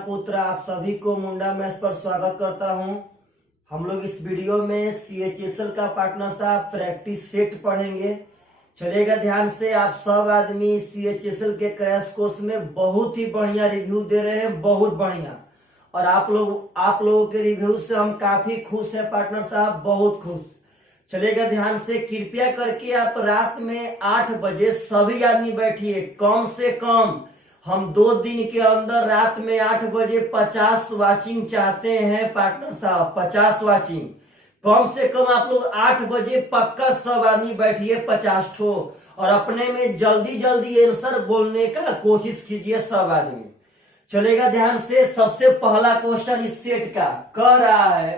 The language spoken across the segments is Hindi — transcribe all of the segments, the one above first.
पुत्र आप सभी को मुंडा मैथ्स पर स्वागत करता हूं। हम लोग इस वीडियो में CHSL का पार्टनर साहब प्रैक्टिस सेट पढ़ेंगे। चलेगा ध्यान से। आप सब आदमी CHSL के क्रैश कोर्स में बहुत ही बढ़िया रिव्यू दे रहे हैं, बहुत बढ़िया। और आप लोगों के रिव्यू से हम काफी खुश हैं पार्टनर साहब, बहुत खुश। चलेगा ध्यान से। कृपया करके आप रात में 8 बजे सभी आदमी बैठिए। कम से कम हम 2 दिन के अंदर रात में 8 बजे 50 वाचिंग चाहते हैं पार्टनर साहब, 50 वाचिंग। कम से कम आप लोग 8 बजे पक्का सब आदमी बैठिए 50 ठो, और अपने में जल्दी जल्दी आंसर बोलने का कोशिश कीजिए सब आदमी। चलेगा ध्यान से। सबसे पहला क्वेश्चन इस सेट का कह रहा है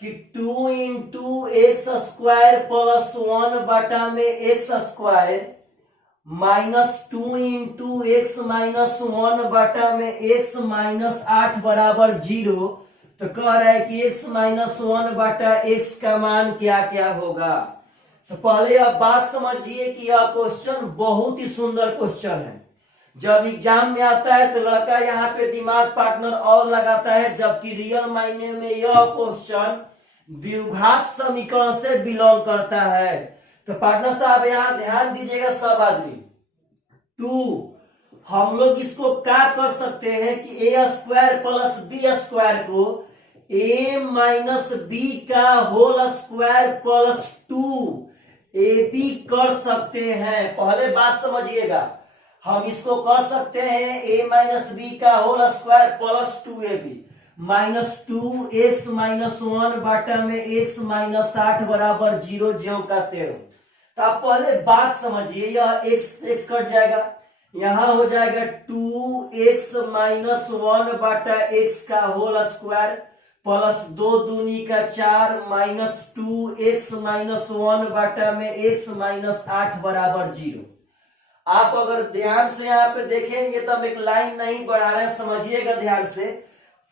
कि 2 इंटू एक्स स्क्वायर प्लस 1 बटा में x square -2 into x minus 1 बटा में एक्स माइनस 8 बराबर 0। तो कह रहा है कि एक्स माइनस 1 बटा एक्स का मान क्या क्या होगा। तो पहले आप बात समझिए कि यह क्वेश्चन बहुत ही सुंदर क्वेश्चन है। जब एग्जाम में आता है तो लड़का यहाँ पे दिमाग पार्टनर और लगाता है, जबकि रियल मायने में यह क्वेश्चन द्विघात समीकरण से बिलोंग करता है। तो पार्टनर साहब यहाँ ध्यान दीजिएगा सब आदमी। 2 हम लोग इसको क्या कर सकते हैं कि a square plus B square को a माइनस बी का होल स्क्वायर प्लस 2ab कर सकते हैं। पहले बात समझिएगा, हम इसको कर सकते हैं a माइनस बी का whole square plus 2ab -2 x minus 1 बटा में x माइनस 8 बराबर 0 ज्यों का त्यों। तो आप पहले बात समझिए, यह x कट जाएगा, यहां हो जाएगा 2x माइनस 1 बटा x का होल स्क्वायर प्लस 2 दूनी का 4 माइनस 2x माइनस 1 बटा में x माइनस 8 बराबर 0। आप अगर ध्यान से यहाँ पे देखेंगे तो हम एक लाइन नहीं बढ़ा रहे हैं, समझिएगा ध्यान से।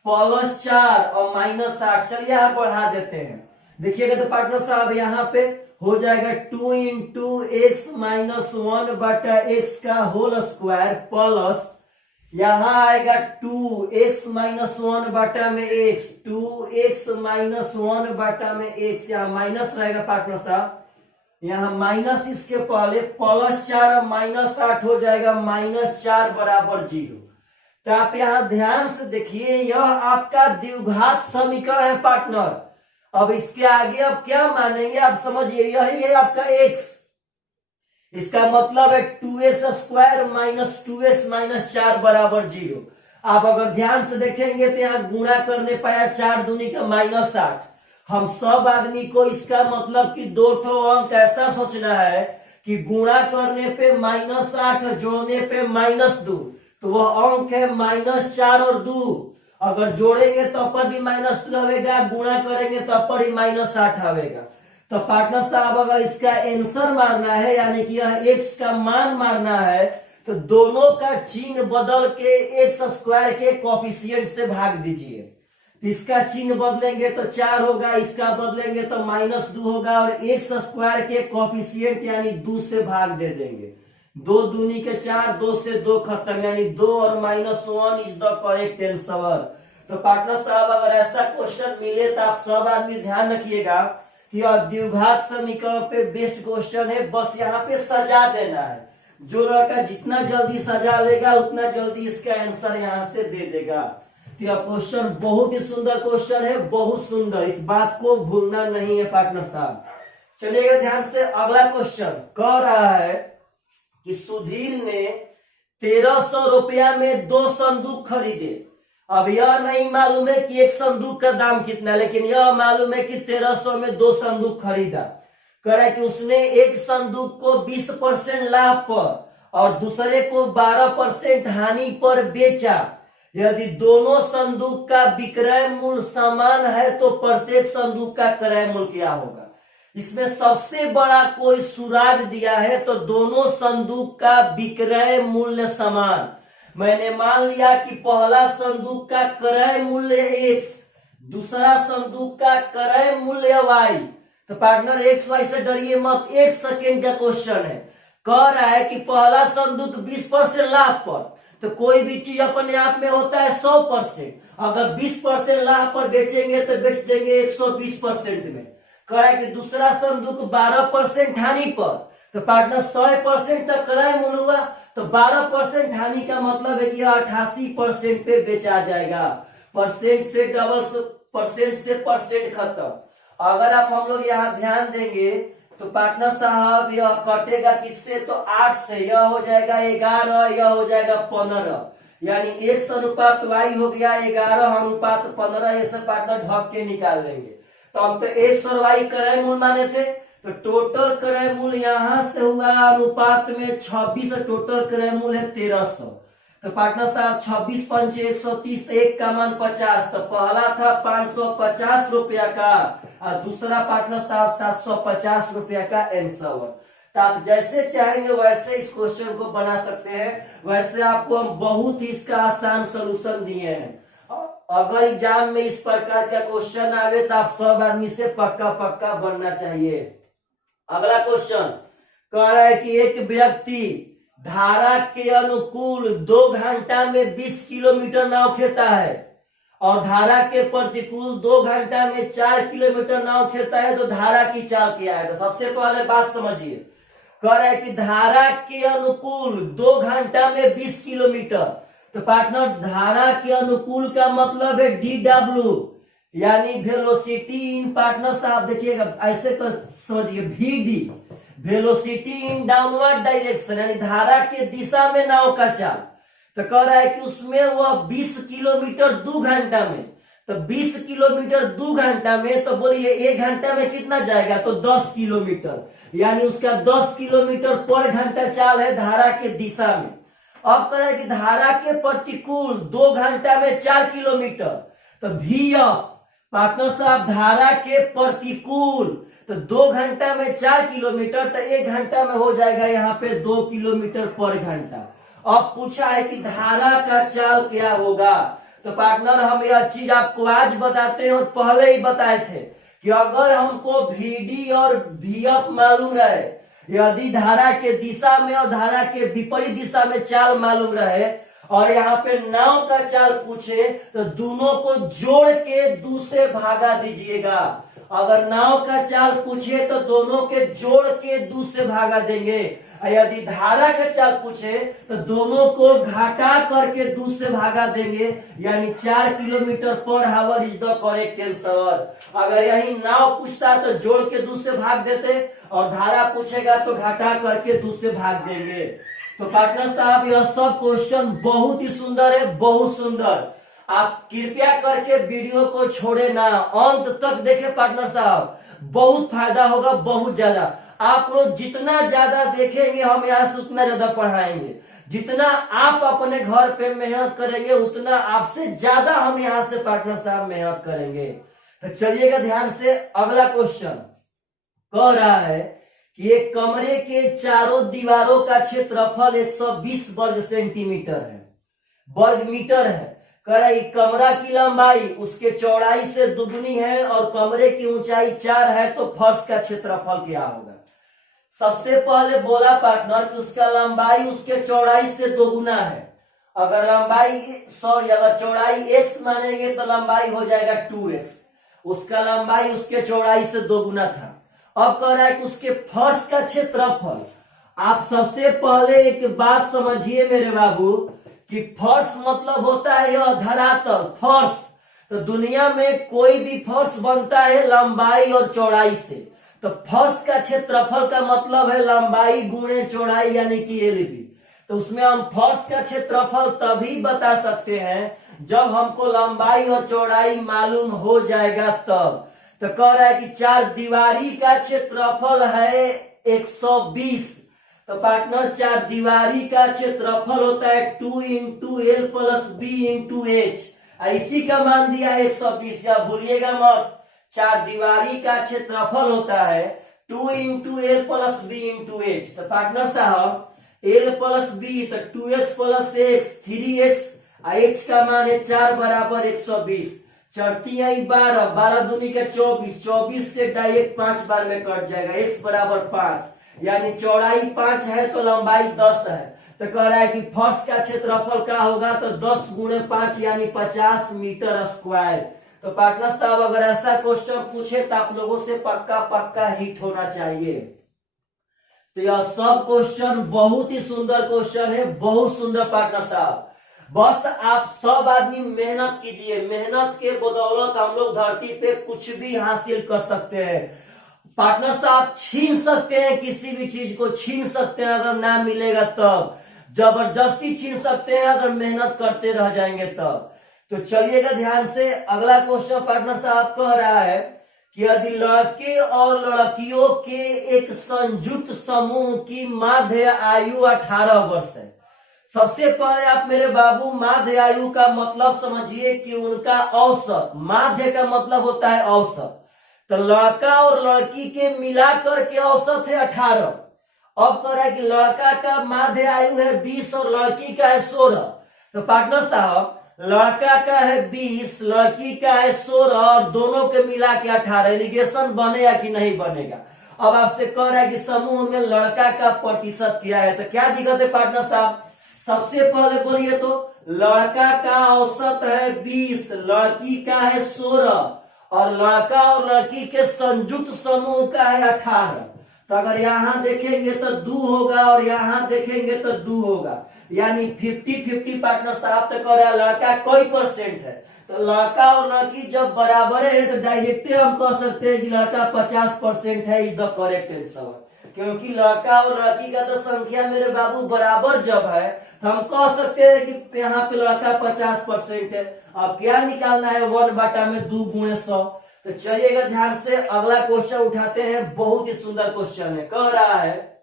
+4 और -8, चलिए यहाँ बढ़ा देते हैं। देखिएगा तो पार्टनर साहब यहाँ पे हो जाएगा 2 इंटू एक्स माइनस 1 बटा एक्स का होल स्क्वायर प्लस यहाँ आएगा 2x माइनस 1 बटा में x, 2x माइनस 1 बटा में x, यहाँ माइनस रहेगा पार्टनर साहब, यहाँ माइनस इसके पहले +4 -8 हो जाएगा -4 बराबर 0। तो आप यहाँ ध्यान से देखिए, यह आपका द्विघात समीकरण है पार्टनर। अब इसके आगे अब क्या मानेंगे आप समझिए, यही है आपका x। इसका मतलब है 2x square minus 2x minus 4 बराबर 0। आप अगर ध्यान से देखेंगे तो यहाँ गुणा करने पाया 4 दूनी का -8। हम सब आदमी को इसका मतलब कि 2 ठो अंक ऐसा सोचना है कि गुणा करने पे -8 जोड़ने पे -2, तो वह अंक है -4 और 2। अगर जोड़ेंगे तो पर भी -2 आवेगा, गुणा करेंगे तो पर ही -8 आवेगा। तो पार्टनर साहब अगर इसका आंसर मारना है, यानी कि यह x का मान मारना है, तो दोनों का चिन्ह बदल के एक्स स्क्वायर के कोफिशिएंट से भाग दीजिए। इसका चिन्ह बदलेंगे तो 4 होगा, इसका बदलेंगे तो -2 होगा, और एक्स स्क्वायर के कोफिशिएंट यानी 2 से भाग दे देंगे। 2 दूनी के 4, 2 से 2 खत्म, यानी 2 और -1 इज द करेक्ट आंसर। तो पार्टनर साहब अगर ऐसा क्वेश्चन मिले तो आप सब आदमी ध्यान रखिएगा कि यह द्विघात समीकरण पे बेस्ट क्वेश्चन है, बस यहाँ पे सजा देना है। जो लड़का जितना जल्दी सजा लेगा उतना जल्दी इसका आंसर यहाँ से दे देगा। तो यह क्वेश्चन बहुत ही सुंदर क्वेश्चन है, बहुत सुंदर, इस बात को भूलना नहीं है पार्टनर साहब। चलिएगा ध्यान से। अगला क्वेश्चन कह रहा है कि सुधीर ने 1300 रुपया में 2 संदूक खरीदे। अब यह नहीं मालूम है कि एक संदूक का दाम कितना, लेकिन यह मालूम है कि 1300 में 2 संदूक खरीदा। कह रहा है कि उसने एक संदूक को 20% लाभ पर और दूसरे को 12% हानि पर बेचा। यदि दोनों संदूक का विक्रय मूल्य समान है तो प्रत्येक संदूक का क्रय मूल्य क्या होगा। इसमें सबसे बड़ा कोई सुराग दिया है तो दोनों संदूक का विक्रय मूल्य समान। मैंने मान लिया कि पहला संदूक का क्रय मूल्य x, दूसरा संदूक का क्रय मूल्य y। तो पार्टनर x y से डरिए मत, 1 सेकेंड का क्वेश्चन है। कह रहा है कि पहला संदूक 20% लाभ पर, तो कोई भी चीज अपने आप में होता है 100%। अगर 20% लाभ पर बेचेंगे तो बेच देंगे 120% में। कह रहा है कि दूसरा संदूक 12% हानि पर, तो पार्टनर 100% तक क्रय मूल्य हुआ, तो 12% हानि का मतलब है कि 88% पे बेचा जाएगा। परसेंट से डबल, परसेंट से परसेंट खत्म। अगर आप हम लोग यहाँ ध्यान देंगे तो पार्टनर साहब यह कटेगा किससे, तो 8 से, यह हो जाएगा 11, यह हो जाएगा 15, यानी 100 अनुपात y हो गया 11 अनुपात 15। ये सब पार्टनर ढक के निकाल लेंगे। तो हम तो 100 y क्रय मूल्य माने थे, तो टोटल क्रय मूल्य यहां से हुआ अनुपात में 26, टोटल क्रय मूल्य है 1300। तो पार्टनर साहब 26 पंच 130, तो एक का मान 50, तो पहला था 550 रुपया का और दूसरा पार्टनर साहब 750 रुपया का आंसर। तो आप जैसे चाहेंगे वैसे इस क्वेश्चन को बना सकते हैं। वैसे आपको हम बहुत ही इसका आसान सोल्यूशन दिए हैं। अगर एग्जाम में इस प्रकार का क्वेश्चन आवे तो आप सब आदमी से पक्का पक्का बनना चाहिए। अगला क्वेश्चन कह रहा है कि एक व्यक्ति धारा के अनुकूल 2 घंटा में 20 किलोमीटर नाव खेता है और धारा के प्रतिकूल 2 घंटा में 4 किलोमीटर नाव खेता है, तो धारा की चाल क्या है। तो सबसे पहले बात समझिए, कह रहा है कि धारा के अनुकूल 2 घंटा में 20 किलोमीटर, तो पार्टनर धारा के अनुकूल का मतलब है DW, यानी वेलोसिटी इन, पार्टनर साहब देखिएगा ऐसे समझिए, VD, velocity in downward direction, यानी धारा के दिशा में नाव का चाल। तो कह रहा है कि उसमें वह 20 किलोमीटर 2 घंटा में, तो 20 किलोमीटर 2 घंटा में, तो बोलिए 1 घंटा में कितना जाएगा, तो 10 किलोमीटर, यानी उसका 10 किलोमीटर पर घंटा चाल है धारा के दिशा में। अब कह रहा है कि धारा के प्रतिकूल 2 घंटा में 4 किलोमीटर, तो VF, पार्टनर साहब धारा के प्रतिकूल, तो 2 घंटा में 4 किलोमीटर, तो 1 घंटा में हो जाएगा यहाँ पे 2 किलोमीटर पर घंटा। अब पूछा है कि धारा का चाल क्या होगा, तो पार्टनर हम यह चीज आपको आज बताते हैं और पहले ही बताए थे कि अगर हमको VD और VF मालूम रहे, यदि धारा के दिशा में और धारा के विपरीत दिशा में चाल मालूम रहे और यहाँ पे नाव का चाल पूछे, तो दोनों को जोड़ के 2 से भागा दीजिएगा। अगर नाव का चाल पूछे तो दोनों के जोड़ के 2 से भागा देंगे, यदि धारा का चाल पूछे तो दोनों को घटा करके 2 से भागा देंगे, यानी 4 kilometre per hour is the correct answer. अगर यही नाव पूछता तो जोड़ के 2 से भाग देते और धारा पूछेगा तो घटा करके 2 से भाग देंगे। तो पार्टनर साहब यह सब क्वेश्चन बहुत ही सुंदर है, बहुत सुंदर। आप कृपया करके वीडियो को छोड़े ना, अंत तक देखे पार्टनर साहब, बहुत फायदा होगा, बहुत ज्यादा। आप लोग जितना ज्यादा देखेंगे हम यहाँ से उतना ज्यादा पढ़ाएंगे। जितना आप अपने घर पे मेहनत करेंगे उतना आपसे ज्यादा हम यहाँ से पार्टनर साहब मेहनत करेंगे। तो चलिएगा ध्यान से, अगला क्वेश्चन कह रहा है कि एक कमरे के चारों दीवारों का क्षेत्रफल 120 वर्ग सेंटीमीटर है, वर्ग मीटर है। कह रहा है कमरा की लंबाई उसके चौड़ाई से दुगनी है और कमरे की ऊंचाई 4 है, तो फर्श का क्षेत्रफल क्या होगा। सबसे पहले बोला पार्टनर कि उसका लंबाई उसके चौड़ाई से दोगुना है। अगर अगर चौड़ाई x मानेंगे तो लंबाई हो जाएगा 2x, उसका लंबाई उसके चौड़ाई से दोगुना था। अब कह रहा है कि उसके फर्श का क्षेत्रफल। आप सबसे पहले एक बात समझिए मेरे बाबू कि फर्श मतलब होता है यह धरातल, फर्श। तो दुनिया में कोई भी फर्श बनता है लंबाई और चौड़ाई से, तो फर्श का क्षेत्रफल का मतलब है लंबाई गुणे चौड़ाई, यानी कि LB। तो उसमें हम फर्श का क्षेत्रफल तभी बता सकते हैं जब हमको लंबाई और चौड़ाई मालूम हो जाएगा तब। तो कह रहा है कि 4 दीवारी का क्षेत्रफल है 120, तो पार्टनर 4 दीवारी का क्षेत्रफल होता है 2 into L plus B into H, इसी का मान दिया है 120, या भूलिएगा मत। 4 दीवारी का क्षेत्रफल होता है 2 into L plus B into H। तो पार्टनर साहब L प्लस B तो 2x plus x 3x, H का मान है 4 बराबर 120, चढ़ती आई 12, 12 दूनी का 24, 24 से डायरेक्ट 5 बार में कट जाएगा, x बराबर 5, यानी चौड़ाई 5 है तो लंबाई 10 है। तो कह रहा है कि फर्श का क्षेत्रफल क्या होगा, तो 10 गुणे 5 यानी 50 मीटर स्क्वायर। तो पार्टनर साहब अगर ऐसा क्वेश्चन पूछे तो आप लोगों से पक्का पक्का हिट होना चाहिए। तो यह सब क्वेश्चन बहुत ही सुंदर क्वेश्चन है, बहुत सुंदर पार्टनर साहब। बस आप सब आदमी मेहनत कीजिए, मेहनत के बदौलत हम लोग धरती पे कुछ भी हासिल कर सकते हैं। पार्टनर साहब छीन सकते हैं, किसी भी चीज को छीन सकते हैं, अगर ना मिलेगा तब जबरदस्ती छीन सकते हैं, अगर मेहनत करते रह जाएंगे तब। तो चलिएगा ध्यान से, अगला क्वेश्चन पार्टनर साहब कह रहा है कि यदि लड़के और लड़कियों के एक संयुक्त समूह की माध्य आयु 18 वर्ष है। सबसे पहले आप मेरे बाबू माध्य आयु का मतलब समझिए कि उनका औसत, माध्य का मतलब होता है औसत। तो लड़का और लड़की के मिलाकर के औसत है 18। अब कह रहा है कि लड़का का माध्य आयु है 20 और लड़की का है 16। तो पार्टनर साहब लड़का का है 20, लड़की का है 16 और दोनों के मिला के 18। एलिगेशन बनेगा कि नहीं बनेगा। अब आपसे कह रहा है कि समूह में लड़का का प्रतिशत क्या है, तो क्या दिक्कत है पार्टनर साहब। सबसे पहले बोलिए तो लड़का का औसत है 20, लड़की का है 16 और लड़का और लड़की के संयुक्त समूह का है 18। तो अगर यहां देखेंगे तो 2 होगा और यहां देखेंगे तो 2 होगा, यानी 50-50 पार्टनर साहब। तो कह रहा है लड़का कोई परसेंट है, तो लड़का और लड़की जब बराबर है तो डायरेक्टली हम कह सकते हैं कि लड़का 50% है, इज द करेक्ट आंसर। क्योंकि लड़का और लड़की का तो संख्या मेरे बाबू बराबर जब है तो हम कह सकते हैं कि यहाँ पे लड़का 50% है। अब क्या निकालना है, 1/2 गुणे 100। तो चलिएगा ध्यान से, अगला क्वेश्चन उठाते हैं, बहुत ही सुंदर क्वेश्चन है। कह रहा है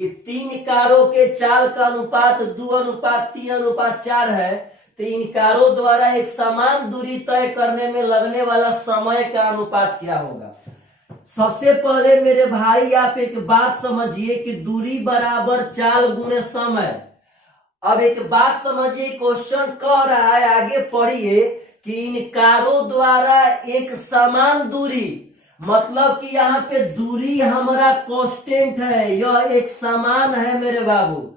कि 3 कारों के चाल का अनुपात 2:3:4 है, तो इन कारों द्वारा एक समान दूरी तय करने में लगने वाला समय का अनुपात क्या होगा। सबसे पहले मेरे भाई आप एक बात समझिए कि दूरी बराबर चाल गुणे समय। अब एक बात समझिए, क्वेश्चन कह रहा है, आगे पढ़िए कि इन कारों द्वारा एक समान दूरी, मतलब कि यहाँ पे दूरी हमारा कांस्टेंट है, यह एक समान है मेरे बाबू।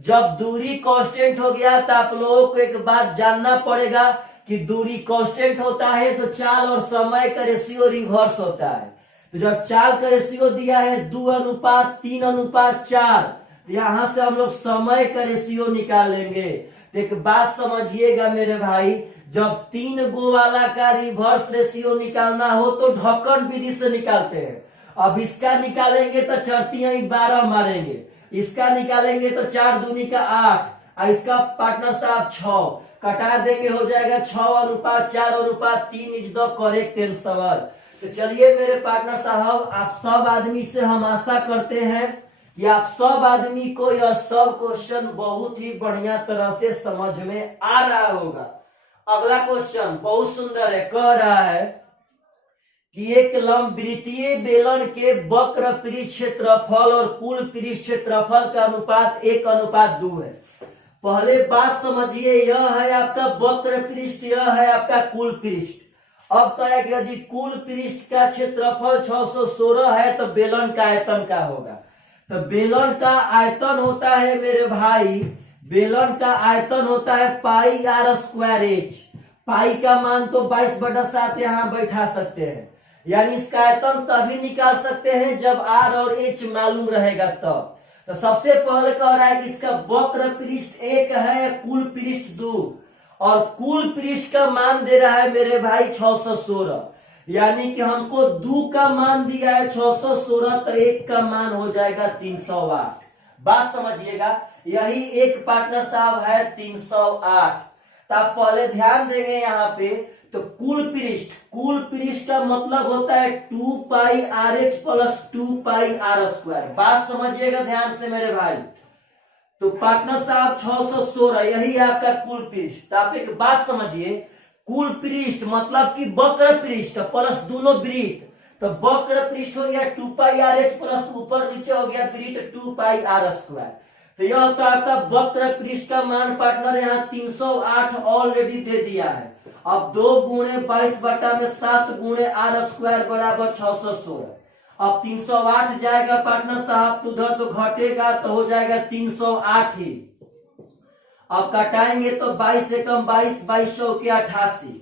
जब दूरी कांस्टेंट हो गया तो आप लोगों को एक बात जानना पड़ेगा कि दूरी कांस्टेंट होता है तो चाल और समय का रेशियो रिवर्स होता है। तो जब चाल का रेशियो दिया है 2:3:4, तो यहां से हम लोग समय का रेशियो निकाल लेंगे। तो एक बात समझिएगा मेरे भाई, जब 3 गो वाला का रिवर्स रेशियो निकालना हो तो ढक्कन विधि से निकालते हैं। अब इसका निकालेंगे तो 4×3=12 मारेंगे, इसका निकालेंगे तो 4×2=8 और इसका पार्टनर साहब 6 कटा देंगे, हो जाएगा 6:4:3 इज द करेक्ट आंसर। तो चलिए मेरे पार्टनर साहब, आप सब आदमी से हम आशा करते हैं कि आप सब आदमी को यह सब क्वेश्चन बहुत ही बढ़िया तरह से समझ में आ रहा होगा। अगला क्वेश्चन बहुत सुंदर है, कह रहा है कि एक लंबवृत्तीय बेलन के वक्र पृष्ठ क्षेत्रफल और कुल पृष्ठ क्षेत्रफल का अनुपात 1:2 है। पहले बात समझिए, यह है आपका वक्र पृष्ठ, यह है आपका कुल पृष्ठ। अब कह रहा है कि यदि कुल पृष्ठ का क्षेत्रफल 616 है तो बेलन का आयतन क्या होगा। तो बेलन का आयतन होता है मेरे भाई, बेलन का आयतन होता है πr²h। पाई का मान तो 22/7 यहाँ बैठा सकते हैं, यानी इसका आयतन तभी निकाल सकते हैं जब r और h मालूम रहेगा तब। तो सबसे पहले कह रहा है कि इसका वक्र पृष्ठ 1 है, कुल पृष्ठ 2, और कुल पृष्ठ का मान दे रहा है मेरे भाई 616, यानी कि हमको 2 का मान दिया है 616, तो 1 का मान हो जाएगा 308। बात समझिएगा, यही एक पार्टनर साहब है 308। तो आप पहले ध्यान देंगे यहाँ पे, तो कुल पृष्ठ का मतलब होता है 2πrh + 2πr²। बात समझिएगा ध्यान से मेरे भाई। तो पार्टनर साहब 616 यही आपका कुल पृष्ठ। तो आप एक बात समझिए, कुल पृष्ठ मतलब कि वक्र पृष्ठ प्लस दोनों वृत्त। तो वक्र पृष्ठ हो गया 2πrh प्लस ऊपर नीचे हो गया वृत्त 2πr²। तो यह तो आपका वक्र पृष्ठ का मान पार्टनर यहाँ 308 ऑलरेडी दे दिया है। अब 2 × 22/7 × r² = 616। अब 308 जाएगा पार्टनर साहब, तो उधर तो घटेगा तो हो जाएगा 308 ही। अब कटाएंगे तो 22 एकम 22, 22 चौके 88,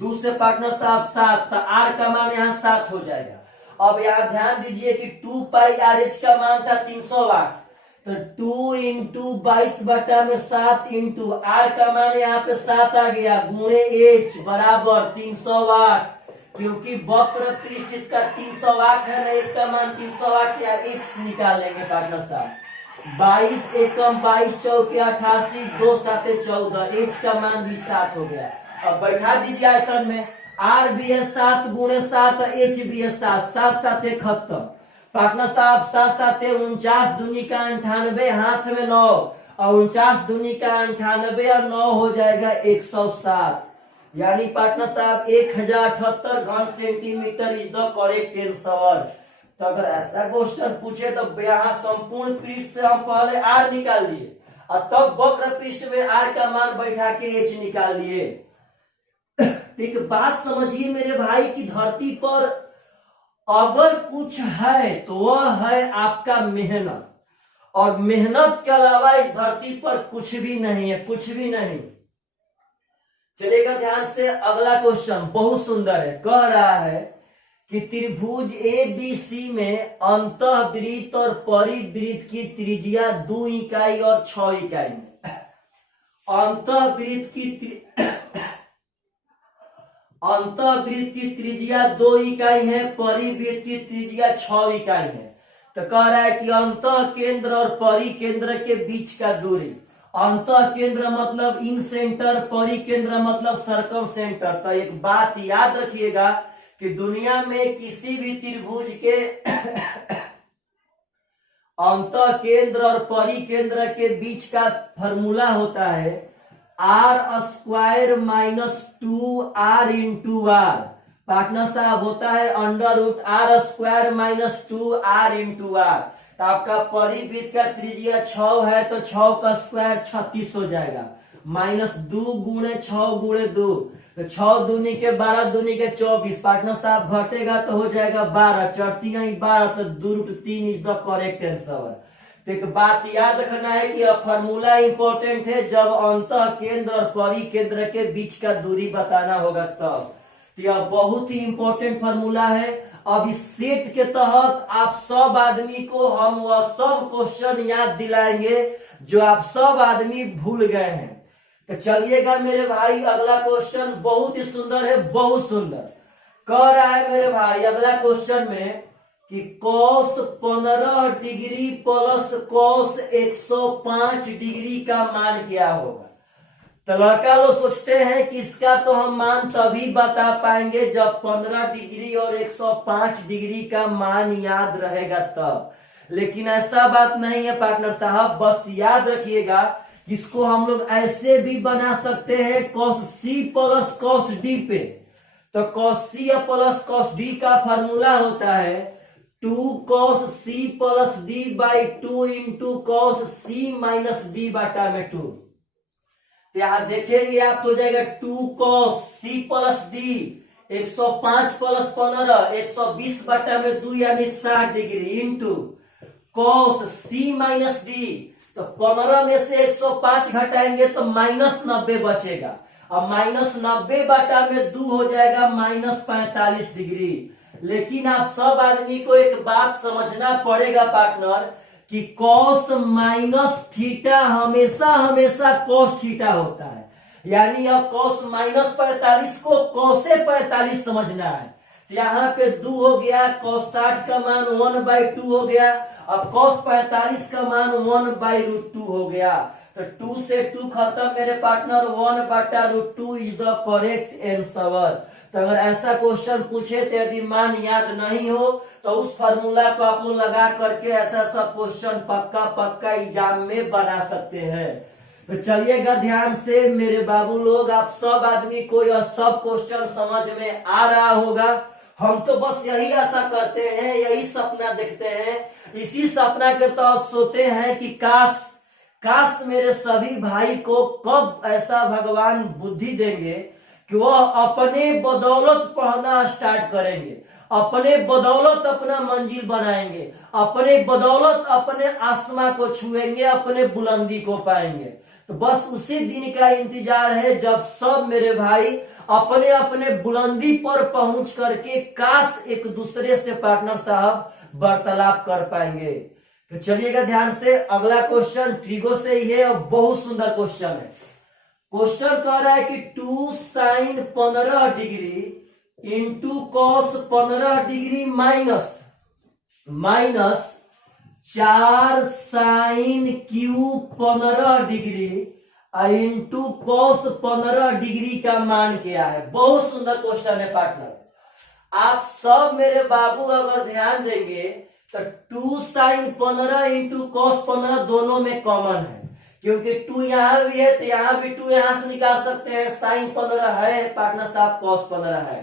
2 से पार्टनर साहब 7, तो आर का मान यहाँ 7 हो जाएगा। अब यहाँ ध्यान दीजिए कि 2 पाई आर एच का मान था 308, तो 2 इंटू 22/7 इंटू आर का मान यहाँ पे 7 आ गया, गुणे एच बराबर 308, क्योंकि वक्र पृष्ठ इसका 308 है ना, एक का मान 308 या एच निकाल लेंगे पार्टनर साहब। 22 एकम 22 चौके 88, 2 7 14, एच का मान भी 7 हो गया। अब बैठा दीजिए आयतन में, आर भी है 7 गुणे 7, एच भी है 7, 7 7 71 पार्टनर साहब, 7 7 49, दूनी का 98, हाथ में 9, और 49 दूनी का 98 और 9 हो जाएगा 107, यानी पार्टनर साहब 1078 घन centimetre is the correct answer. तो अगर ऐसा क्वेश्चन पूछे तो यहाँ संपूर्ण पृष्ठ से हम पहले आर निकाल लिए और तब वक्र पृष्ठ में आर का मान बैठा के एच निकाल लिए। एक बात समझिए मेरे भाई की धरती पर अगर कुछ है तो वह है आपका मेहनत, और मेहनत के अलावा इस धरती पर कुछ भी नहीं है, कुछ भी नहीं। चलेगा ध्यान से, अगला क्वेश्चन बहुत सुंदर है, कह रहा है कि त्रिभुज ए बी सी में अंतःवृत्त और परिवृत्त की त्रिज्या 2 इकाई और 6 इकाई में, अंतःवृत्त की त्रिज्या 2 इकाई है, परिवृत्त की त्रिज्या 6 इकाई है। तो कह रहा है कि अंतः केंद्र और परिकेंद्र के बीच का दूरी, अंतः केंद्र मतलब इन सेंटर, परिकेंद्र मतलब सर्कम सेंटर। तो एक बात याद रखिएगा कि दुनिया में किसी भी त्रिभुज के अंतः केंद्र और परिकेंद्र के बीच का फॉर्मूला होता है R square minus 2r into R. Partner साहब होता है under root R square minus 2r into R. तो आपका परिवृत्त का त्रिज्या 6 है तो 6 का स्क्वायर 36 हो जाएगा, माइनस 2 गुणे 6 गुणे 2, तो 6 दूनी के 12 दूनी के 24, पार्टनर साहब घटेगा तो हो जाएगा 12, 4 12, तो 2√3 इज द करेक्ट आंसर। तो एक बात याद रखना है कि यह फॉर्मूला इंपॉर्टेंट है, जब अंतः केंद्र और परिकेंद्र के बीच का दूरी बताना होगा तब। तो यह बहुत ही इंपॉर्टेंट फॉर्मूला है। अब इस सेट के तहत आप सब आदमी को हम वह सब क्वेश्चन याद दिलाएंगे जो आप सब आदमी भूल गए हैं। तो चलिएगा मेरे भाई, अगला क्वेश्चन बहुत ही सुंदर है, बहुत सुंदर। कह रहा है मेरे भाई अगला क्वेश्चन में कि cos 15 degree plus cos 105 degree का मान क्या होगा। तो लड़का लोग सोचते हैं कि इसका तो हम मान तभी बता पाएंगे जब 15 डिग्री और 105 डिग्री का मान याद रहेगा तब, लेकिन ऐसा बात नहीं है पार्टनर साहब। बस याद रखिएगा, इसको हम लोग ऐसे भी बना सकते हैं cos c plus cos d पे। तो cos c plus cos d का फॉर्मूला होता है 2 cos c plus d by 2 into cos c minus d बटा में 2। यहाँ देखेंगे आप तो हो जाएगा 2 cos c plus d, 105 plus 15, 120 बटा में 2 यानी 60 degree into cos c minus d। तो 15 में से 105 घटाएंगे तो माइनस 90 बचेगा, अब माइनस 90 बटा में 2 हो जाएगा माइनस 45 डिग्री। लेकिन आप सब आदमी को एक बात समझना पड़ेगा पार्टनर कि cos माइनस थीटा हमेशा हमेशा cos थीटा होता है, यानी अब cos माइनस 45 को cos 45 समझना है। तो यहाँ पे 2 हो गया, cos 60 का मान 1/2 हो गया, अब cos 45 का मान 1/√2 हो गया। तो 2 से 2 खत्म मेरे partner, 1/√2 is the correct answer. तो अगर ऐसा क्वेश्चन पूछे तो यदि मान याद नहीं हो तो उस फार्मूला को आप लोग लगा करके ऐसा सब क्वेश्चन पक्का एग्जाम में बना सकते हैं। तो चलिएगा ध्यान से मेरे बाबू लोग, आप सब आदमी को यह सब क्वेश्चन समझ में आ रहा होगा। हम तो बस यही आशा करते हैं, यही सपना देखते हैं, इसी सपना के तहत सोते हैं कि काश मेरे सभी भाई को कब ऐसा भगवान बुद्धि देंगे कि वह अपने बदौलत पढ़ना स्टार्ट करेंगे, अपने बदौलत अपना मंजिल बनाएंगे, अपने बदौलत अपने आसमां को छुएंगे, अपने बुलंदी को पाएंगे। तो बस उसी दिन का इंतजार है जब सब मेरे भाई अपने अपने बुलंदी पर पहुंच करके काश एक दूसरे से पार्टनर साहब वार्तालाप कर पाएंगे। तो चलिएगा ध्यान से, अगला क्वेश्चन ट्रिगो से ही है और बहुत सुंदर क्वेश्चन है। क्वेश्चन कह रहा है कि 2 sin 15 degree into cos 15 degree minus 4 sin cube 15 degree into cos 15 degree का मान क्या है। बहुत सुंदर क्वेश्चन है पार्टनर। आप सब मेरे बाबू अगर ध्यान देंगे तो 2 sin 15 इंटू कॉस 15 दोनों में कॉमन है, क्योंकि 2 यहां भी है तो यहां भी 2 यहां से निकाल सकते हैं। sin 15 है पार्टनर साहब, कॉस 15 है।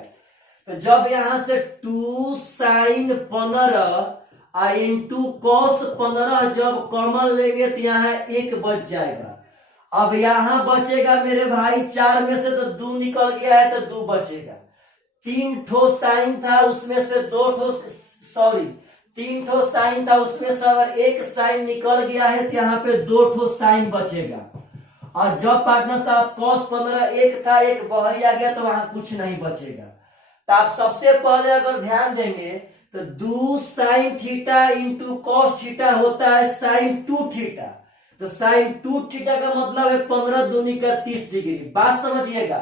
तो जब यहां से 2 sin 15 इंटू कॉस 15 जब कॉमन लेंगे तो यहां 1 बच जाएगा। अब यहां बचेगा मेरे भाई 4 में से तो 2 निकल गया है तो 2 बचेगा। 3 ठो साइन था उसमें से 3 ठो साइन था उसमें से अगर 1 साइन निकल गया है तो यहाँ पे 2 ठो साइन बचेगा। और जब पार्टनर साहब cos 15 1 था, 1 बहरी आ गया तो वहां कुछ नहीं बचेगा। तो आप सबसे पहले अगर ध्यान देंगे तो 2 sin theta into cos theta होता है sin 2 थीटा। तो sin 2 थीटा का मतलब है 15 दूनी का 30 डिग्री। बात समझिएगा,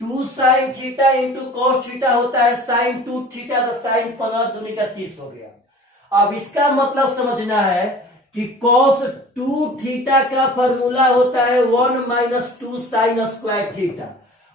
2 sin theta into cos theta होता है sin 2 थीटा, तो sin 15 दूनी का 30 हो गया। अब इसका मतलब समझना है कि cos 2 थीटा का फॉर्मूला होता है 1 minus 2 sine square theta.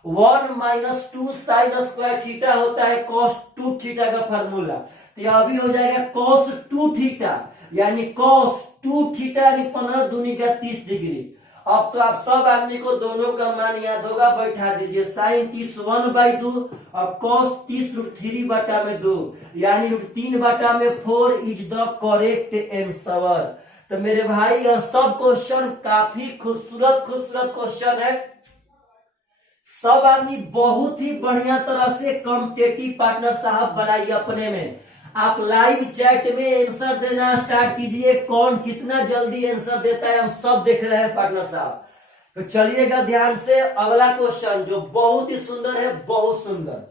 1 minus 2 sine square theta होता है cos 2 थीटा का फॉर्मूला। तो यह अभी हो जाएगा cos 2 थीटा यानी cos 2 थीटा यानी 15 दूनी का 30 डिग्री। अब तो आप सब आदमी को दोनों का मान याद होगा, बैठा दीजिए। साइन 30 1/2 और cos 30 √3/2 यानी √3/4 इज द करेक्ट आंसर। तो मेरे भाई यह सब क्वेश्चन काफी खूबसूरत क्वेश्चन है। सब आदमी बहुत ही बढ़िया तरह से कॉम्पिटिटिव पार्टनर साहब बनाइए अपने में। आप लाइव चैट में आंसर देना स्टार्ट कीजिए, कौन कितना जल्दी आंसर देता है हम सब देख रहे हैं पार्टनर साहब। तो चलिएगा ध्यान से, अगला क्वेश्चन जो बहुत ही सुंदर है, बहुत सुंदर।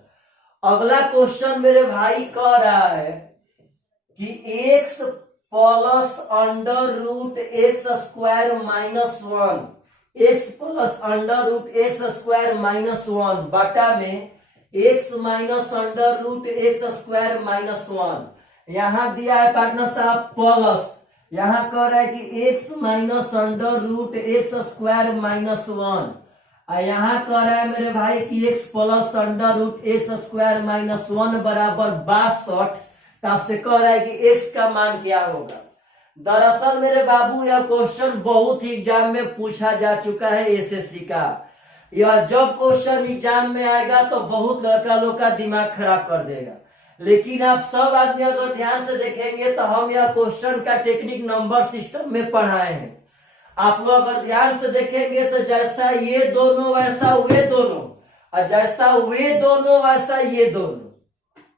अगला क्वेश्चन मेरे भाई कह रहा है कि x plus under root x square minus 1, x plus under root x square minus 1 बटा में x minus under root x square minus 1। यहां दिया है पार्टनर साहब प्लस, यहां कह रहा है कि x minus under root x square minus 1 और यहां कह रहा है मेरे भाई कि x plus under root x square minus 1 बराबर 62। तो आपसे कह रहा है कि x का मान क्या होगा। दरअसल मेरे बाबू यह क्वेश्चन बहुत ही एग्जाम में पूछा जा चुका है एसएससी का। यह जब क्वेश्चन एग्जाम में आएगा तो बहुत लड़का लोग का दिमाग खराब कर देगा। लेकिन आप सब आदमी अगर ध्यान से देखेंगे तो हम यह क्वेश्चन का टेक्निक नंबर सिस्टम में पढ़ाए हैं। आप लोग अगर ध्यान से देखेंगे तो जैसा ये दोनों वैसा वे दोनों, और जैसा वे दोनों वैसा ये दोनों,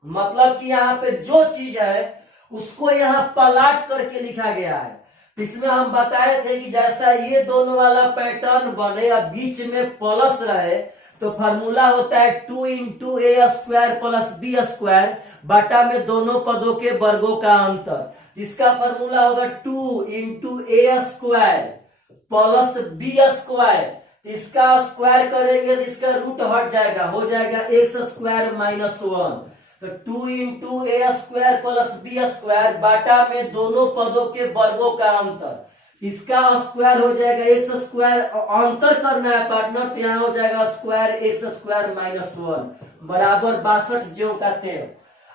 मतलब कि यहाँ पे जो चीज है उसको यहाँ पलट करके लिखा गया है। इसमें हम बताए थे कि जैसा ये दोनों वाला पैटर्न बने या बीच में प्लस रहे तो फॉर्मूला होता है 2 इंटू ए स्क्वायर प्लस बी स्क्वायर बटा में दोनों पदों के वर्गों का अंतर। इसका फॉर्मूला होगा 2 इंटू ए स्क्वायर प्लस बी स्क्वायर। इसका स्क्वायर करेंगे तो इसका रूट हट जाएगा, हो जाएगा एक्स स्क्वायर माइनस 1। तो 2 इंटू ए स्क्वायर प्लस बी स्क्वायर बाटा में दोनों पदों के वर्गों का अंतर। इसका स्क्वायर हो जाएगा एक्स स्क्वायर, अंतर करना है पार्टनर तो यहाँ हो जाएगा स्क्वायर एक्स स्क्वायर माइनस 1 बराबर 62 ज्यों का त्यों।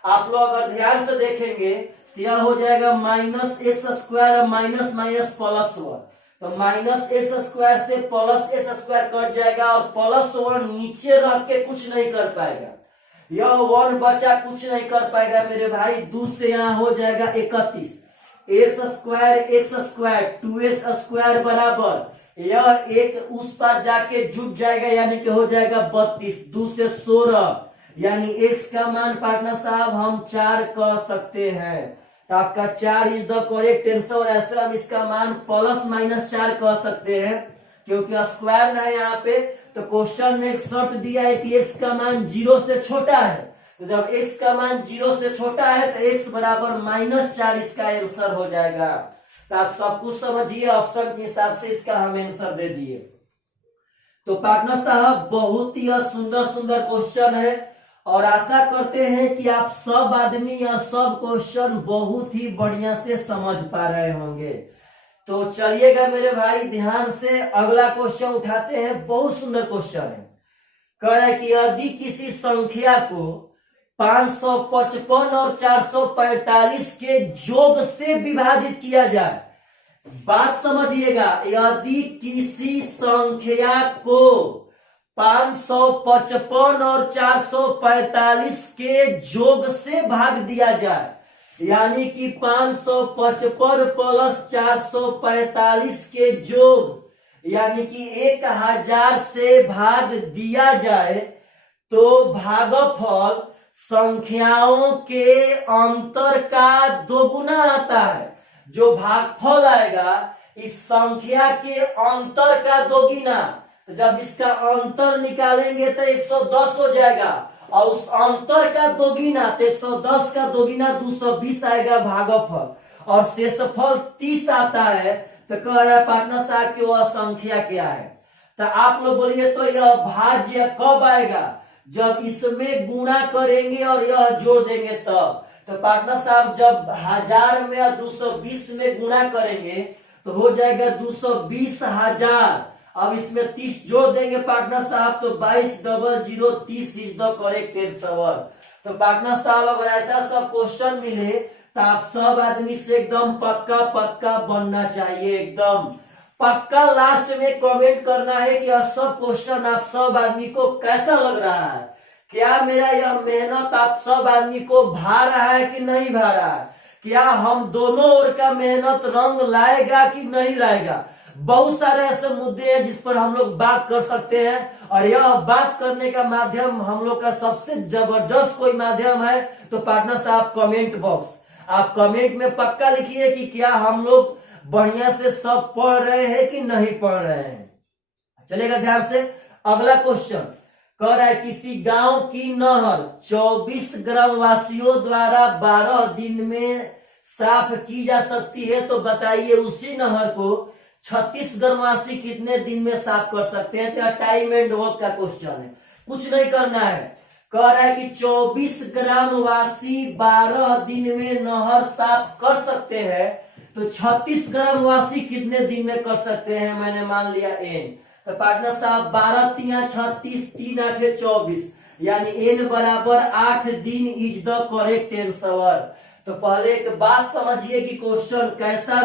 आप लोग अगर ध्यान से देखेंगे तो यह हो जाएगा minus x square minus minus plus 1। तो माइनस एक्स स्क्वायर से प्लस एक्स स्क्वायर कट जाएगा और प्लस 1 नीचे रख के कुछ नहीं कर पाएगा। यह 1 बचा कुछ नहीं कर पाएगा मेरे भाई। 2 से यहाँ हो जाएगा 31, एक्स स्क्वायर 2x स्क्वायर बराबर यह एक उस पर जाके जुट जाएगा यानी कि हो जाएगा 32। 2 से 16 यानी x का मान पार्टनर साहब हम 4 कह सकते हैं। तो आपका 4 इज द करेक्ट आंसर। और ऐसे हम इसका मान +-4 कह सकते हैं क्योंकि स्क्वायर है यहाँ पे। तो क्वेश्चन में एक शर्त दिया है कि x का मान 0 से छोटा है। तो जब x का मान 0 से छोटा है तो x बराबर -4 इसका आंसर हो जाएगा। तो आप सब कुछ समझिए, ऑप्शन के हिसाब से इसका हम आंसर दे दिए। तो पार्टनर साहब बहुत ही सुंदर सुंदर क्वेश्चन है और आशा करते हैं कि आप सब आदमी यह सब क्वेश्चन बहुत ही बढ़िया से समझ पा रहे होंगे। तो चलिएगा मेरे भाई ध्यान से अगला क्वेश्चन उठाते हैं। बहुत सुंदर क्वेश्चन है। कह रहा है कि यदि किसी संख्या को 555 और 445 के योग से विभाजित किया जाए। बात समझिएगा, यदि किसी संख्या को 555 और 445 के योग से भाग दिया जाए, यानी कि 555 प्लस 445 के योग यानी कि 1000 से भाग दिया जाए तो भागफल संख्याओं के अंतर का दोगुना आता है। जो भागफल आएगा इस संख्या के अंतर का दोगुना। जब इसका अंतर निकालेंगे तो 110 हो जाएगा और उस अंतर का दोगुना तो 110 का दोगुना 220 आएगा भागफल और शेषफल 30 आता है। तो कह रहा है पार्टनर साहब कि वह संख्या क्या है। तो आप लोग बोलिए तो यह भाज्य कब आएगा? जब इसमें गुणा करेंगे और यह जोड़ देंगे तब। तो पार्टनर साहब जब 1000 में और 220 में गुणा करेंगे तो हो जाएगा 220,000। अब इसमें 30 जोड़ देंगे पार्टनर साहब तो 220030 इज द करेक्ट आंसर। तो पार्टनर साहब अगर ऐसा सब क्वेश्चन मिले तो आप सब आदमी से एकदम पक्का पक्का बनना चाहिए, एकदम पक्का। लास्ट में कमेंट करना है कि यह सब क्वेश्चन आप सब आदमी को कैसा लग रहा है। क्या मेरा यह मेहनत आप सब आदमी को भा रहा है कि नहीं भा रहा है? क्या हम दोनों ओर का मेहनत रंग लाएगा कि नहीं लाएगा? बहुत सारे ऐसे मुद्दे हैं जिस पर हम लोग बात कर सकते हैं और यह बात करने का माध्यम हम लोग का सबसे जबरदस्त कोई माध्यम है तो पार्टनर साहब कमेंट बॉक्स, आप कमेंट में पक्का लिखिए कि क्या हम लोग बढ़िया से सब पढ़ रहे हैं कि नहीं पढ़ रहे हैं। चलेगा ध्यान से। अगला क्वेश्चन कह रहा है किसी गांव की नहर 24 ग्रामवासियों द्वारा 12 दिन में साफ की जा सकती है। तो बताइए उसी नहर को 36 ग्रामवासी कितने दिन में साफ कर सकते हैं? तो टाइम एंड वर्क का क्वेश्चन है, कुछ नहीं करना है। कह रहा है कि 24 ग्रामवासी 12 दिन में नहर साफ कर सकते हैं। तो 36 ग्रामवासी कितने दिन में कर सकते हैं? मैंने मान लिया n। तो पार्टनर साहब 12 3 36 3 8 24 यानी n बराबर 8 दिन इज द करेक्ट आंसर। तो पहले एक बात समझिए कि क्वेश्चन कैसा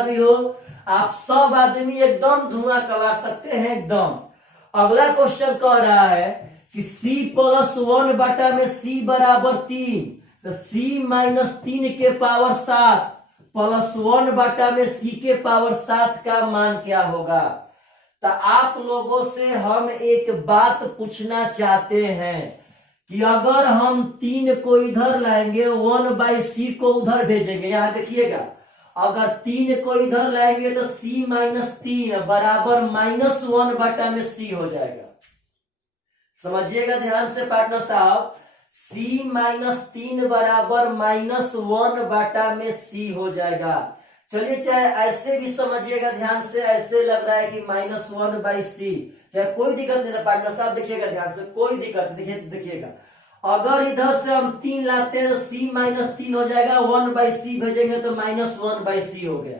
भी हो आप सब आदमी एकदम धुआं करवा सकते हैं एकदम। अगला क्वेश्चन कह रहा है कि c + 1 बटा में c बराबर 3। तो c - 3 के पावर 7 + 1 बटा में c के पावर 7 का मान क्या होगा? तो आप लोगों से हम एक बात पूछना चाहते हैं कि अगर हम 3 को इधर लाएंगे 1/c को उधर भेजेंगे। यहां देखिएगा, अगर 3 को इधर लाएंगे तो c - 3 बराबर -1 बटा में c हो जाएगा। समझिएगा ध्यान से पार्टनर साहब, c - 3 बराबर -1 बटा में c हो जाएगा। चलिए चाहे ऐसे भी समझिएगा ध्यान से, ऐसे लग रहा है कि -1/c, चाहे कोई दिक्कत नहीं है पार्टनर साहब, देखिएगा ध्यान से, कोई दिक्कत नहीं। देखिएगा अगर इधर से हम 3 लाते हैं तो c - 3 हो जाएगा, 1/c भेजेंगे तो -1/c हो गया।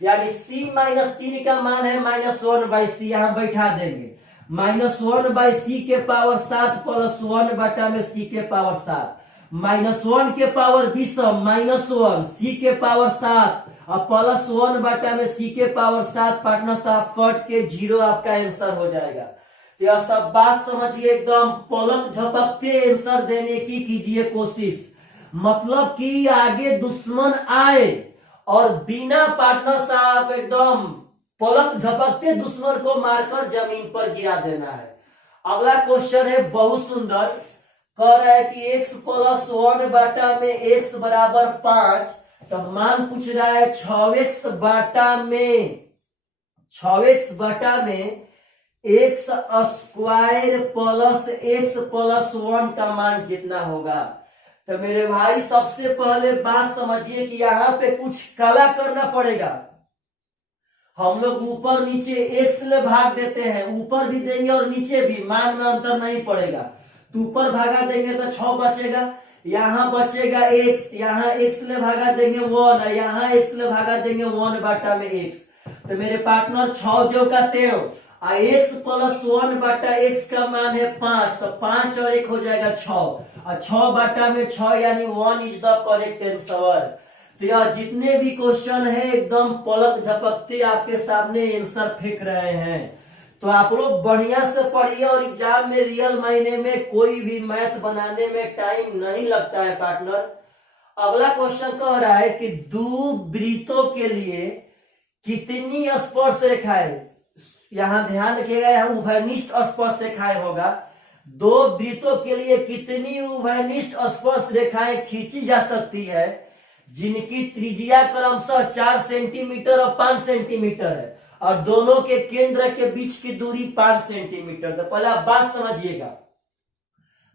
यानी c - 3 का मान है -1/c, यहां बैठा देंगे। -1/c के पावर 7 + 1 बटा में c के पावर 7, -1 के पावर 20 -1 c के पावर 7 और +1 बटा में c के पावर 7। पार्टनर साहब कट के 0 आपका आंसर हो जाएगा। यह सब बात समझिए, एकदम पलक झपकते आंसर देने की कीजिए कोशिश। मतलब कि आगे दुश्मन आए और बिना पार्टनर साहब एकदम पलक झपकते दुश्मन को मारकर जमीन पर गिरा देना है। अगला क्वेश्चन है बहुत सुंदर। कह रहा है कि x प्लस 1 बाटा में x बराबर 5, तो मान पूछ रहा है 6x बाटा में x square plus x plus 1 का मान कितना होगा। तो मेरे भाई सबसे पहले बात समझिए कि यहाँ पे कुछ काला करना पड़ेगा। हम लोग ऊपर नीचे x ले भाग देते हैं, ऊपर भी देंगे और नीचे भी, मान में अंतर नहीं पड़ेगा। तो ऊपर भागा देंगे तो 6 बचेगा, यहाँ बचेगा x, यहाँ x ले भागा देंगे 1, यहाँ x ले भागा देंगे 1 बाटा में x। तो मेरे पार्टनर 6 जो का 13, x प्लस 1 बाटा x का मान है 5, तो 5 और 1 हो जाएगा 6, और 6 बाटा में 6 यानी 1 इज द करेक्ट आंसर। तो यह जितने भी क्वेश्चन है एकदम पलक झपकते आपके सामने आंसर फेंक रहे हैं। तो आप लोग बढ़िया से पढ़िए और एग्जाम में रियल मायने में कोई भी मैथ बनाने में टाइम नहीं लगता है पार्टनर। अगला क्वेश्चन कह रहा है कि दो वृत्तों के लिए कितनी स्पर्श रेखाएं, यहां ध्यान रखिएगा, यहां उभयनिष्ठ स्पर्श रेखाएं होगा। दो वृत्तों के लिए कितनी उभयनिष्ठ स्पर्श रेखाएं खींची जा सकती है जिनकी त्रिज्या क्रमशः 4 सेंटीमीटर और 5 सेंटीमीटर है और दोनों के केंद्र के बीच की दूरी 5 सेंटीमीटर। तो पहले आप बात समझिएगा,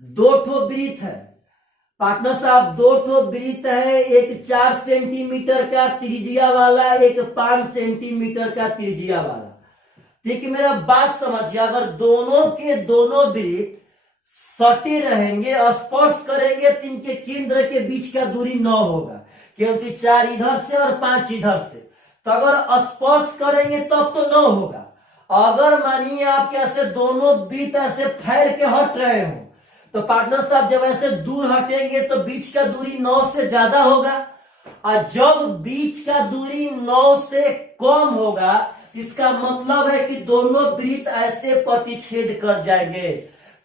2 ठो वृत्त है पार्टनर साहब, 2 ठो वृत्त है, एक 4 सेंटीमीटर का त्रिज्या वाला, एक 5 सेंटीमीटर का त्रिज्या वाला। ठीक है, मेरा बात समझिए, अगर दोनों के दोनों वृत्त सटे रहेंगे, स्पर्श करेंगे तो इनके केंद्र के बीच का दूरी 9 होगा, क्योंकि 4 इधर से और 5 इधर से। तो अगर स्पर्श करेंगे तब तो 9 होगा। अगर मानिए आप कैसे दोनों वृत्त ऐसे फैल के हट रहे हो, तो पार्टनर साहब जब ऐसे दूर हटेंगे तो बीच का दूरी 9 से ज्यादा होगा, और जब बीच का दूरी 9 से कम होगा इसका मतलब है कि दोनों वृत्त ऐसे प्रतिच्छेद कर जाएंगे।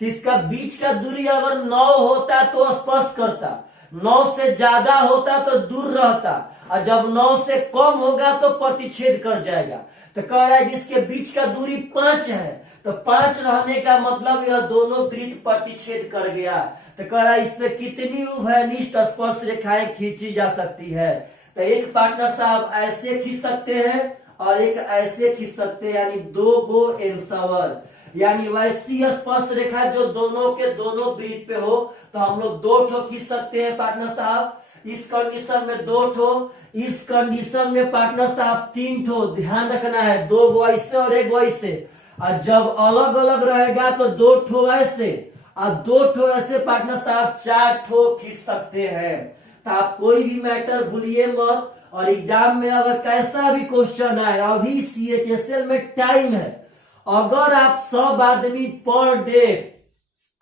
तो इसका बीच का दूरी अगर 9 होता तो स्पर्श करता, 9 से ज्यादा होता तो दूर रहता, और जब 9 से कम होगा तो प्रतिच्छेद कर जाएगा। तो कह रहा है जिसके बीच का दूरी 5 है, तो 5 रहने का मतलब यह दोनों वृत्त प्रतिच्छेद कर गया। तो कह रहा है इस पे कितनी उभयनिष्ठ स्पर्श रेखाएं खींची जा सकती है। तो एक पार्टनर साहब ऐसे खींच सकते हैं और एक ऐसे खींच सकते हैं, यानी 2 गो आंसर, यानी वैसी स्पर्श रेखा जो दोनों के दोनों वृत्त पे हो तो हम लोग 2 ठो खींच सकते हैं पार्टनर साहब। इस कंडीशन में 2 ठो, इस कंडीशन में पार्टनर साहब 3 ठो, ध्यान रखना है, 2 गो ऐसे और 1 गो ऐसे। और जब अलग अलग रहेगा तो 2 ठो ऐसे और 2 ठो ऐसे पार्टनर साहब 4 ठो खींच सकते हैं। तो आप कोई भी मैटर भूलिए मत, और एग्जाम में अगर कैसा भी क्वेश्चन आए, अभी CHSL में टाइम है, अगर आप 100 आदमी पर डे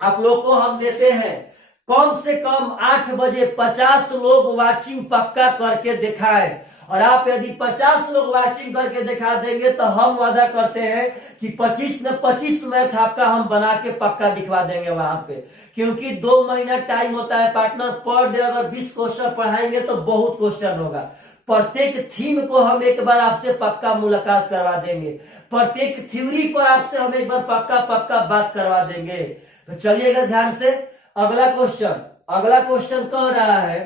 आप लोग को हम देते हैं, कम से कम 8 बजे 50 लोग वाचिंग पक्का करके दिखाए, और आप यदि 50 लोग वाचिंग करके दिखा देंगे तो हम वादा करते हैं कि 25 में 25 मैथ आपका हम बना के पक्का दिखवा देंगे वहां पे। क्योंकि 2 महीना टाइम होता है पार्टनर, पर डे अगर 20 क्वेश्चन पढ़ाएंगे तो बहुत क्वेश्चन होगा। प्रत्येक थीम को हम एक बार आपसे पक्का मुलाकात करवा देंगे, प्रत्येक थ्योरी पर आपसे हम एक बार पक्का बात करवा देंगे। तो चलिएगा ध्यान से, अगला क्वेश्चन कह रहा है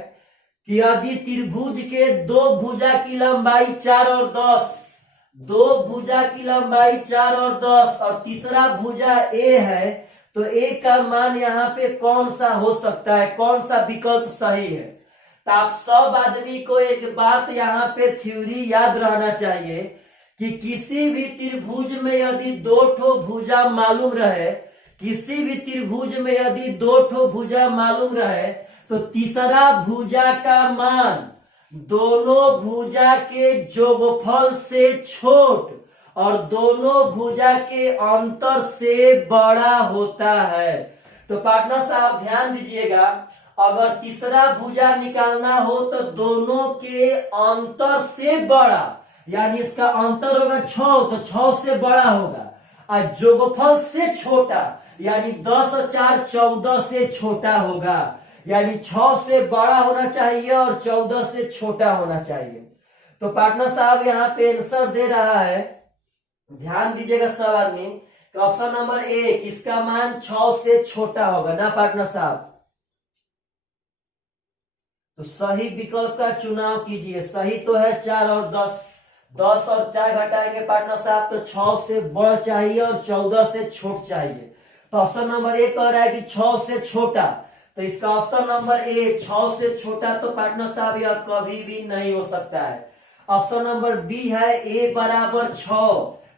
कि यदि त्रिभुज के 2 भुजा की लंबाई 4 और 10, 2 भुजा की लंबाई 4 और 10 और तीसरा भुजा A है, तो A का मान यहाँ पे कौन सा हो सकता है, कौन सा विकल्प सही है। तो आप सब आदमी को एक बात यहाँ पे थ्योरी याद रहना चाहिए कि किसी भी त्रिभुज में यदि 2 ठो भुजा मालूम रहे, किसी भी त्रिभुज में यदि 2 ठो भुजा मालूम रहे, तो तीसरा भुजा का मान दोनों भुजा के जोगफल से छोट और दोनों भुजा के अंतर से बड़ा होता है। तो पार्टनर साहब ध्यान दीजिएगा, अगर तीसरा भुजा निकालना हो तो दोनों के अंतर से बड़ा, यानी इसका अंतर होगा 6, तो 6 से बड़ा होगा, और जोगफल से छोटा यानी 10 और 4 14 से छोटा होगा, यानी 6 से बड़ा होना चाहिए और 14 से छोटा होना चाहिए। तो पार्टनर साहब यहाँ पे आंसर दे रहा है, ध्यान दीजिएगा सब आदमी, ऑप्शन नंबर 1 इसका मान 6 से छोटा होगा ना पार्टनर साहब। तो सही विकल्प का चुनाव कीजिए। सही तो है 4 और 10, 10 और 4 घटाएंगे पार्टनर साहब तो 6 से बड़ चाहिए और 14 से छोट चाहिए। तो ऑप्शन नंबर ए कह रहा है कि 6 से छोटा, तो इसका ऑप्शन नंबर ए 6 से छोटा तो पार्टनर साहब यह कभी भी नहीं हो सकता है। ऑप्शन नंबर बी है ए बराबर 6,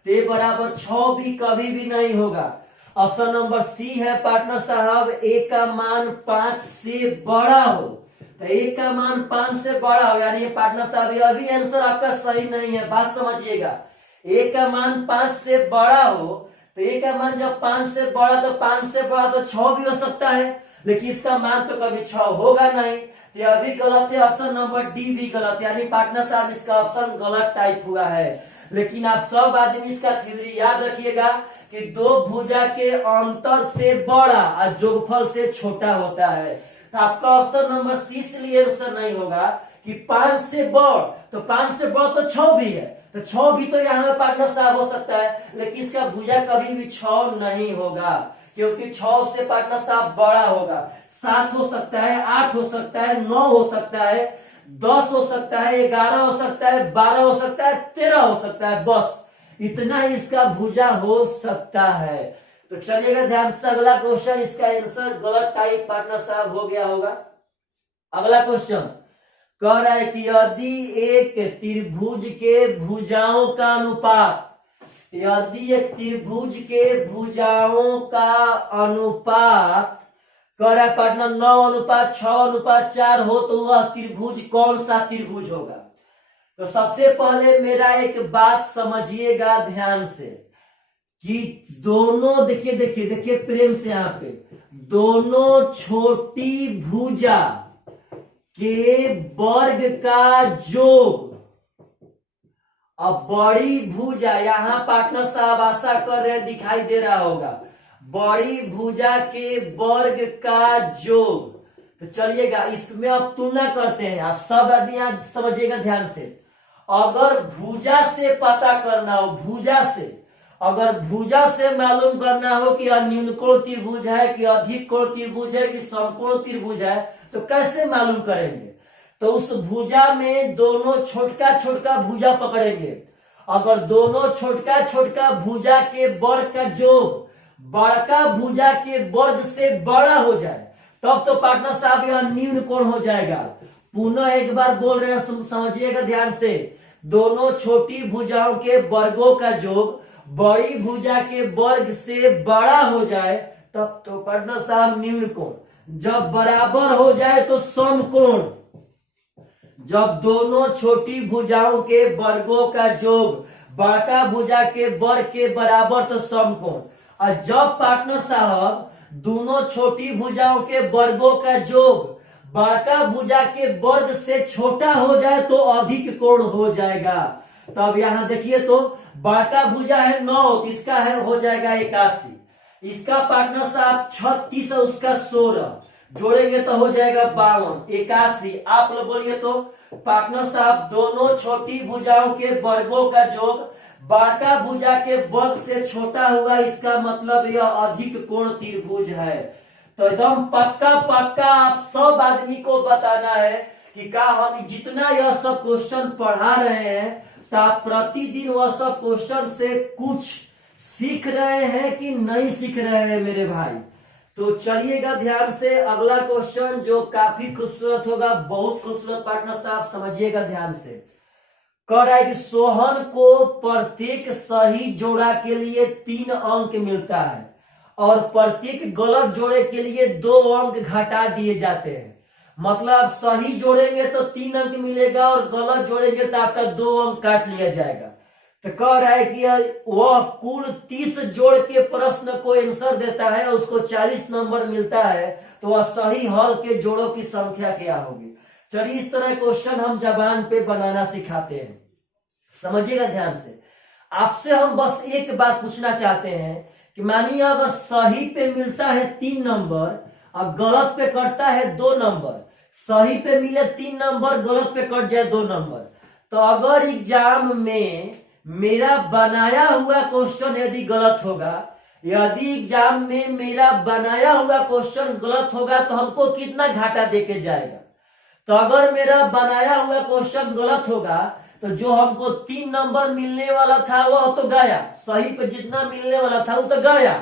तो ए बराबर 6 भी कभी भी नहीं होगा। ऑप्शन नंबर सी है पार्टनर साहब ए का मान 5 से बड़ा हो, तो ए का मान 5 से बड़ा हो, यानी पार्टनर साहब यह भी आंसर आपका सही नहीं है। बात समझिएगा, ए का मान 5 से बड़ा हो, तो ए का मान जब 5 से बड़ा तो 5 से बड़ा तो 6 भी हो सकता है, लेकिन इसका मान तो कभी 6 होगा नहीं, तो यह भी गलत है। ऑप्शन नंबर डी भी गलत, यानी पार्टनर साहब इसका ऑप्शन गलत टाइप हुआ है। लेकिन आप सब आदमी इसका थ्योरी याद रखिएगा कि दो भुजा के अंतर से बड़ा और जोगफल से छोटा होता है। तो आपका ऑप्शन नंबर सी इसलिए आंसर नहीं होगा कि 5 से बड़, तो 5 से बड़ तो 6 भी है, तो 6 भी तो यहाँ पे पार्टनर साहब हो सकता है, लेकिन इसका भुजा कभी भी 6 नहीं होगा, क्योंकि 6 से पार्टनर साहब बड़ा होगा। 7 हो सकता है, 8 हो सकता है, 9 हो सकता है, 10 हो सकता है, 11 हो सकता है, 12 हो सकता है, 13 हो सकता है, बस इतना ही इसका भुजा हो सकता है। तो चलिएगा ध्यान से, अगला क्वेश्चन, इसका आंसर गलत टाइप पार्टनर साहब हो गया होगा। अगला क्वेश्चन कह रहा है कि यदि एक त्रिभुज के भुजाओं का अनुपात, यदि एक त्रिभुज के भुजाओं का अनुपात कह रहा है पार्टनर 9:6:4 हो, तो वह त्रिभुज कौन सा त्रिभुज होगा। तो सबसे पहले मेरा एक बात समझिएगा ध्यान से कि दोनों, देखिए देखिए देखिए प्रेम से, यहाँ पे दोनों छोटी भुजा के वर्ग का योग अब बड़ी भुजा, यहां पार्टनर साहब आशा कर रहे दिखाई दे रहा होगा, बड़ी भुजा के वर्ग का योग। तो चलिएगा इसमें अब तुलना करते हैं, आप सब आदमी यहाँ समझिएगा ध्यान से। अगर भुजा से पता करना हो, भुजा से, अगर भुजा से मालूम करना हो कि न्यून कोण त्रिभुज है कि अधिक कोण त्रिभुज है कि समकोण त्रिभुज है, तो कैसे मालूम करेंगे। तो उस भुजा में दोनों छोटका छोटका भुजा पकड़ेंगे। अगर दोनों छोटका छोटका भुजा के वर्ग का योग बड़का भुजा के वर्ग से बड़ा हो जाए, तब तो पार्टनर साहब यह न्यून कोण हो जाएगा। पुनः एक बार बोल रहे हैं, समझिएगा ध्यान से, दोनों छोटी भुजाओं के वर्गों का योग बड़ी भुजा के वर्ग से बड़ा हो जाए, तब तो पार्टनर साहब न्यून कोण। जब बराबर हो जाए तो समकोण। जब दोनों छोटी भुजाओं के वर्गों का योग बड़का भुजा के वर्ग के बराबर तो समकोण। और जब पार्टनर साहब दोनों छोटी भुजाओं के वर्गों का योग बड़का भुजा के वर्ग से छोटा हो जाए तो अधिक कोण हो जाएगा। तब यहां देखिए तो बड़का भुजा है 9, इसका है हो जाएगा 81, इसका पार्टनर साहब 36 और उसका 16 जोड़ेंगे तो हो जाएगा 52, 81। आप लोग बोलिए तो पार्टनर साहब दोनों छोटी भुजाओं के वर्गों का योग बड़का भुजा के वर्ग से छोटा हुआ, इसका मतलब यह अधिक कोण त्रिभुज है। तो एकदम पक्का पक्का आप सब आदमी को बताना है कि का हम जितना यह सब क्वेश्चन पढ़ा रहे हैं, तो आप प्रतिदिन वह सब क्वेश्चन से कुछ सीख रहे हैं कि नहीं सीख रहे हैं मेरे भाई। तो चलिएगा ध्यान से, अगला क्वेश्चन जो काफी खूबसूरत होगा, बहुत खूबसूरत पार्टनर साहब समझिएगा ध्यान से। कह रहा है कि सोहन को प्रत्येक सही जोड़ा के लिए 3 अंक मिलता है और प्रत्येक गलत जोड़े के लिए 2 अंक घटा दिए जाते हैं। मतलब सही जोड़ेंगे तो 3 अंक मिलेगा और गलत जोड़ेंगे तो आपका 2 अंक काट लिया जाएगा। तो कह रहा है कि वह कुल 30 जोड़ के प्रश्न को आंसर देता है, उसको 40 नंबर मिलता है, तो वह सही हल के जोड़ों की संख्या क्या होगी। चलिए इस तरह क्वेश्चन हम जबान पे बनाना सिखाते हैं, समझिएगा ध्यान से। आपसे हम बस एक बात पूछना चाहते हैं कि मानिए अगर सही पे मिलता है 3 नंबर और गलत पे कटता है 2 नंबर, सही पे मिले 3 नंबर, गलत पे कट जाए 2 नंबर, तो अगर एग्जाम में मेरा बनाया हुआ क्वेश्चन यदि गलत होगा, यदि एग्जाम में मेरा बनाया हुआ क्वेश्चन गलत होगा, तो हमको कितना घाटा देके जाएगा। तो अगर मेरा बनाया हुआ क्वेश्चन गलत होगा तो जो हमको 3 नंबर मिलने वाला था वह तो गया, सही पे जितना मिलने वाला था वो तो गया।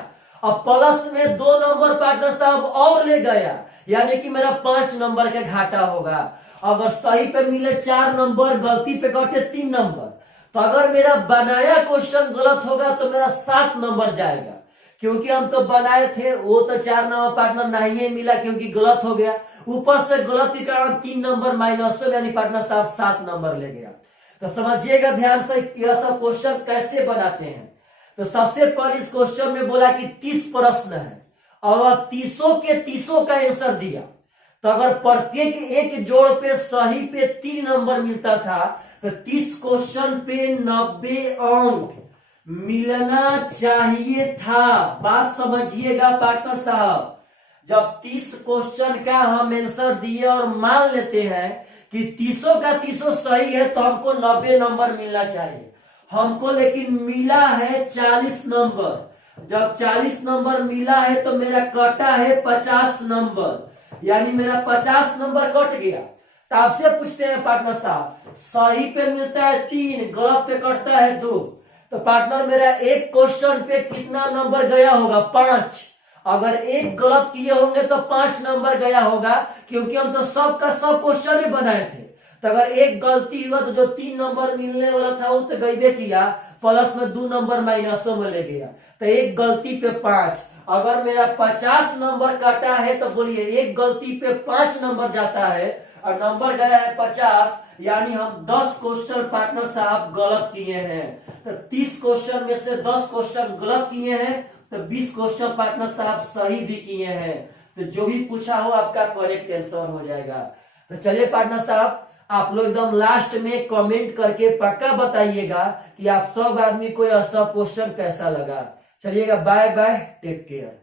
अब प्लस में 2 नंबर पार्टनर साहब और ले गया, यानी कि मेरा 5 नंबर का घाटा होगा। अगर सही पे मिले 4 नंबर, गलती पे कटे 3 नंबर, तो अगर मेरा बनाया क्वेश्चन गलत होगा तो मेरा 7 नंबर जाएगा, क्योंकि हम तो बनाए थे, वो तो 4 नंबर पार्टनर नहीं मिला क्योंकि गलत हो गया। ऊपर से गलत के कारण 3 नंबर माइनस हो, यानी पार्टनर साहब 7 नंबर ले गया। तो समझिएगा ध्यान से यह सब क्वेश्चन कैसे बनाते हैं। तो सबसे पहले इस क्वेश्चन में बोला कि 30 प्रश्न है और वह 30 के 30 का आंसर दिया। तो अगर प्रत्येक एक जोड़ पे सही पे 3 नंबर मिलता था तो 30 क्वेश्चन पे 90 अंक मिलना चाहिए था। बात समझिएगा पार्टनर साहब, जब 30 क्वेश्चन का हम आंसर दिए और मान लेते हैं कि 30 का 30 सही है तो हमको 90 नंबर मिलना चाहिए। हमको लेकिन मिला है 40 नंबर। जब 40 नंबर मिला है तो मेरा कटा है 50 नंबर, यानी मेरा 50 नंबर कट गया। तो आपसे पूछते हैं पार्टनर साहब, सही पे मिलता है 3, गलत पे कटता है 2, तो पार्टनर मेरा एक क्वेश्चन पे कितना नंबर गया होगा? 5। अगर एक गलत किए होंगे तो 5 नंबर गया होगा, क्योंकि हम तो सब का सब क्वेश्चन ही बनाए थे। तो अगर एक गलती हुआ तो जो 3 नंबर मिलने वाला था वो तो गईबे किया, प्लस में 2 नंबर माइनसों में ले गया, तो एक गलती पे 5। अगर मेरा 50 नंबर काटा है तो बोलिए एक गलती पे 5 नंबर जाता है और नंबर गया है 50, यानी हम 10 क्वेश्चन पार्टनर साहब गलत किए हैं। तो 30 क्वेश्चन में से 10 क्वेश्चन गलत किए हैं, तो 20 क्वेश्चन पार्टनर साहब सही भी किए हैं। तो जो भी पूछा हो आपका करेक्ट आंसर हो जाएगा। तो चलिए पार्टनर साहब, आप लोग एकदम लास्ट में कमेंट करके पक्का बताइएगा कि आप सब आदमी को यह सब क्वेश्चन कैसा लगा। चलिएगा, बाय बाय, टेक केयर।